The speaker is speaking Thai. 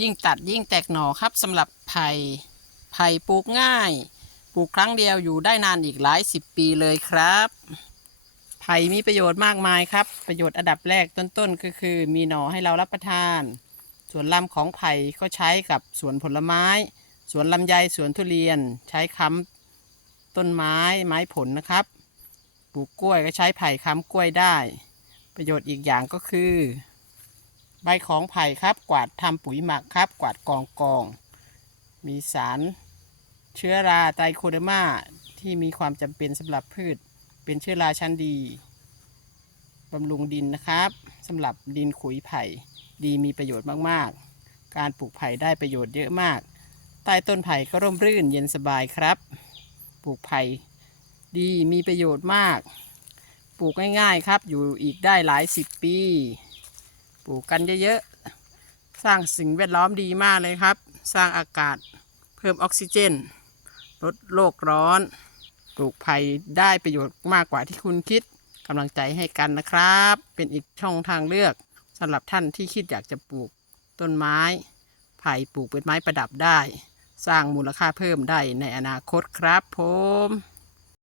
ยิ่งตัดยิ่งแตกหน่อครับสำหรับไผ่ไผ่ปลูกง่าย ปลูกครั้งเดียวอยู่ได้นานอีกหลายสิบปีเลยครับ ไผ่มีประโยชน์มากมายครับ ประโยชน์อันดับแรกต้นๆ ก็คือ มีหน่อให้เรารับประทาน ส่วนลำของไผ่ก็ใช้กับสวนผลไม้ สวนลำไยสวนทุเรียน ใช้ค้ำต้นไม้ไม้ผลนะครับ ปลูกกล้วยก็ใช้ไผ่ค้ำกล้วยได้ ประโยชน์อีกอย่างก็คือ ใบของไผ่ครับ กวาดทำปุ๋ยหมักครับ กวาดกองกอง มีสารเชื้อราไตรโคเดมาที่มีความจำเป็นสำหรับพืช เป็นเชื้อราชั้นดีบำรุงดินนะครับสำหรับดินขุยไผ่ดีมีประโยชน์มากๆ การปลูกไผ่ได้ประโยชน์เยอะมาก ใต้ต้นไผ่ก็ร่มรื่นเย็นสบายครับ ปลูกไผ่ดีมีประโยชน์มาก ปลูกง่ายๆครับ อยู่อีกได้หลายสิบปี ปลูกกันเยอะๆ สร้างสิ่งแวดล้อมดีมากเลยครับ สร้างอากาศเพิ่มออกซิเจน ลดโลกร้อน ปลูกไผ่ได้ประโยชน์มากกว่าที่คุณคิดกำลังใจให้กันนะครับ เป็นอีกช่องทางเลือกสำหรับท่านที่คิดอยากจะปลูกต้นไม้ ไผ่ปลูกเป็นไม้ประดับได้ สร้างมูลค่าเพิ่มได้ในอนาคตครับผม